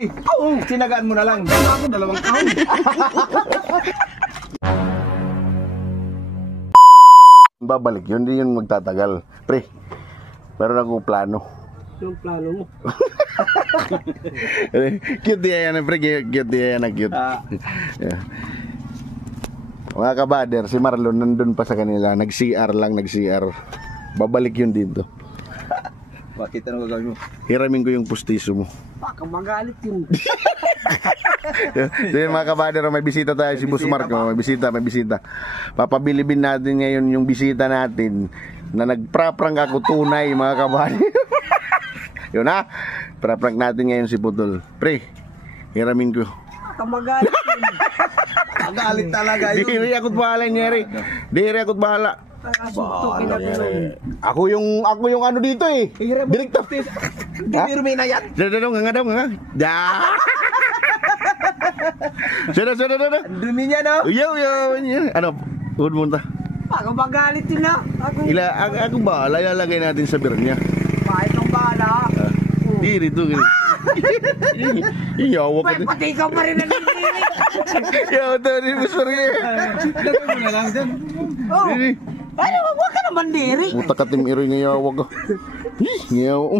Oo, sinagaan mo na lang. Ako 2 taon. Babalik yun, hindi yun magtatagal. Pre, meron akong plano. Yung plano mo. Cute yan, pre. Cute yan, cute. Yeah. Mga kabader, si Marlon nandun pa sa kanila. Nag-CR lang, nag-CR. Babalik yun dito. Bakit ano gagawin mo? Hiramin ko yung pustiso mo. Baka magalit yun. So yun, mga kabader, may bisita tayo si Boss Marco. May bisita. Papabilibin natin ngayon yung bisita natin na nagpraprank ako tunay, mga kabader. Yun ha, praprank natin ngayon si Putol. Pre, hiramin ko. Baka magalit yun. Magalit talaga yun. Diri akot bahala nyeri. Diri akot bahala. Suntukin na pinong. Ako yung ano dito eh. Direkta. Pirmi na yan. Daw nga. Da. Sudah. Ang dumi niya, no? Yo. Ano? Uod mo ta. Baka magalit yun na. Ako bahala, ilalagay natin sa beer niya. Kahit ang bahala. Diri to. Iyawa ka din. Pati ikaw pa rin naninilig. Iyawa to rin, Boss Marco. Lagay mo na lang dyan. Oh. Diri. Ay, wag ka naman diri. Puta ka tim iro niya iyawa ka. Iyawa.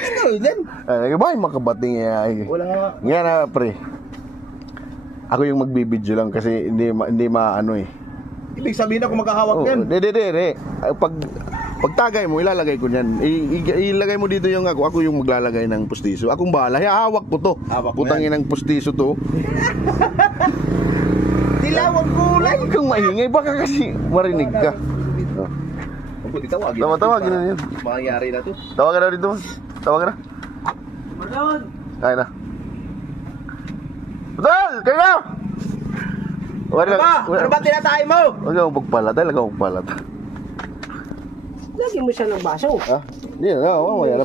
Ito, yan. Ay, ba makabating niya. Wala nga. Nga na, pre. Ako yung magbibideo lang kasi hindi maano eh. Ibig sabihin ako maghahawak yan. Dede. Pag tagay mo, ilalagay ko niyan. Ilagay mo dito yung ako yung maglalagay ng pustiso. Akong bahala, hawak ko to. Putangin ng pustiso to. Dilawang kulay. Huwag kang maingay, baka kasi marinig ka. Tawagin na yun. Mangyayari na to. Tawagan na dito. Tawagan na. Marlon. Kaya na. Betul! Kaya na! Ano ba tinatay mo? Huwag kang pagpalat. Lagyan mo siya ng baso. Ha? Hindi na, mamaya na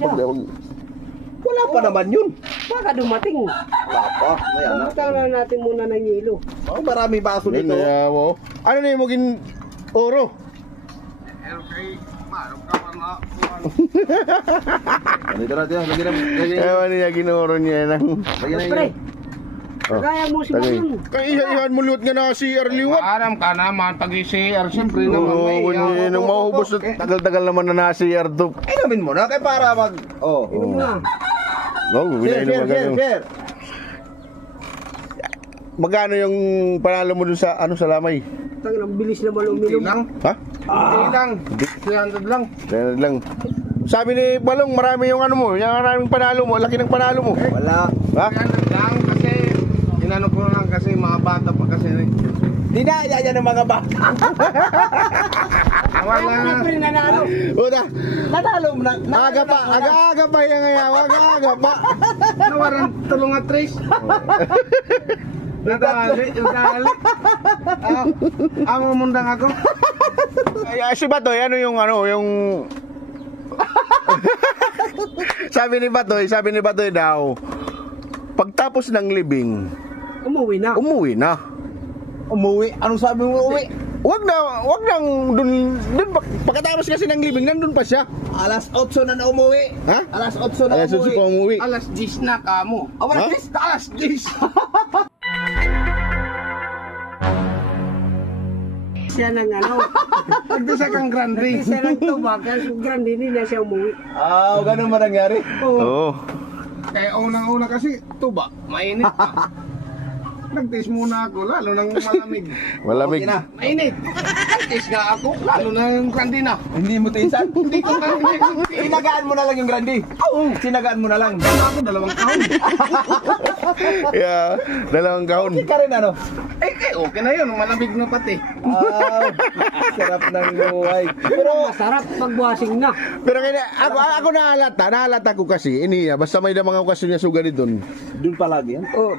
Wala pa naman yun. Baka dumating. Wala pa. Maya na. Pumunta natin muna ng yelo. Oh, marami baso dito. Ano na yung maging oro? Dito natin. Lagyan Ewan niya, ginuro niya ng... Pre, kagaya mo si Marlon. Kaiyahan mo luot nga na si Arliwat. Aram ka naman, pag-i-CR, siyempre naman may Oo, nung maubos at tagal-tagal naman na si Ardo. Inamin mo na kay para mag... Oh. Inom na. Share. Magkano yung panalo mo dun sa sa lamay? Tangin, ang bilis naman Hindi uminom. lang, Ha? hindi lang, 300 lang. Kaya lang. Sabi ni Balong, marami yung mo, yung maraming panalo mo, laki ng panalo mo. Wala. Ha? 300 lang kasi, inano ko lang kasi mga bata pa kasi rin. Dinaya yan ng mga bata. Wala. Siyempre nanalo. Uda, Nanalo mo na. aga pa yung ngayaw, aga pa. Nawaran tulong at trace. Nadali. Amo mundang ako. Ay, si Batoy, ano yung sabi ni Batoy daw, pagtapos ng libing, Umuwi na. Umuwi. Anong sabi mo uwi? wag nang dun pagkatapos kasi ng libing, nandun pa siya. Alas 8 na umuwi. Ha? Alas 8 na Alas umuwi. pa umuwi. Alas 10 na kamo. Oh, Ha? Alas 10. Siya ng Pagdisa kang grande. Siya ng tubag. Kasi grande hindi na siya umuwi. Ganun ba nangyari? Oo. Kaya unang-una kasi tuba, mainit pa. Nag-taste muna ako, lalo nang malamig. Malamig. Okay na. Mainit. Nag-taste nga ako, lalo na yung grande na. Hindi mo tiisan? Hindi ko grande. Sinagaan mo na lang yung grande. Oo. Sinagaan mo na lang. Ako 2 taon. Yeah, 2 kahon. Hindi ka rin ano? Okay na yun, malamig na pati. Sarap ng buhay. Pero masarap pagbuhasing na. Pero kaya ako nahalata ko kasi iniya basta may mga okasyon niya suga dito. Doon palagi yan? Oh.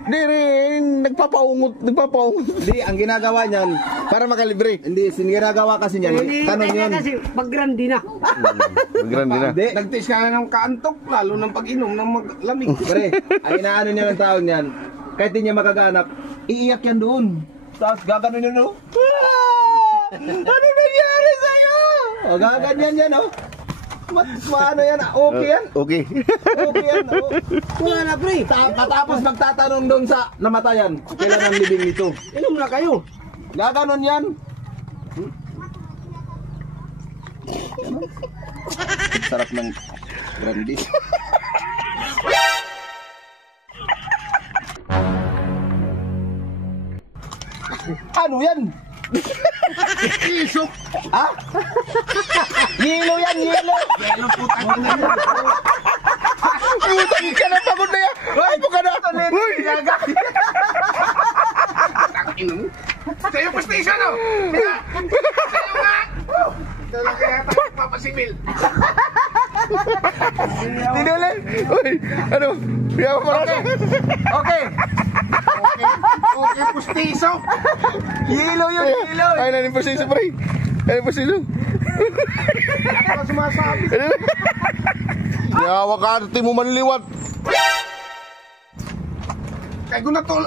Di rin nagpapaungot. Hindi, ang ginagawa niyan, Para makalibre. hindi, ginagawa kasi niyan, kanon yun. Kasi pag grande na. Grande na. Hindi, Nag-taste ka na ng kaantok, lalo ng pag-inom ng lamig. pre, ang inaano niya ng tao niyan, kahit di niya makaganap, iiyak yan doon. Tapos gaganon yun, no? Ano nangyari sa'yo? O, gaganyan yan, no? Ano yan? Okay yan? Okay. Okay yan. Oh. Wala na, pre. Matapos magtatanong doon sa namatayan, kailan ang libing nito? Inom na kayo. Gaganon yan. Sarap ng brandy. Ano yan? Isok! Ha? Yelo yan, yelo. Yelo putang ina yan. Putang ka na, pagod na yan. Ay, ka na. Uy! Ino mo. Sa'yo pa station, no? Sa'yo nga! Talaga yata papasibil. Tinulan. Uy, ano? Piyaw mo na. Okay. Okay, pustiso. Yelo yun, yelo. Ay, nanin po siya, pre. Nanin po siya. Ako na sumasabi. Yawa ka, ati mo manliwat. Kaya ko na tol.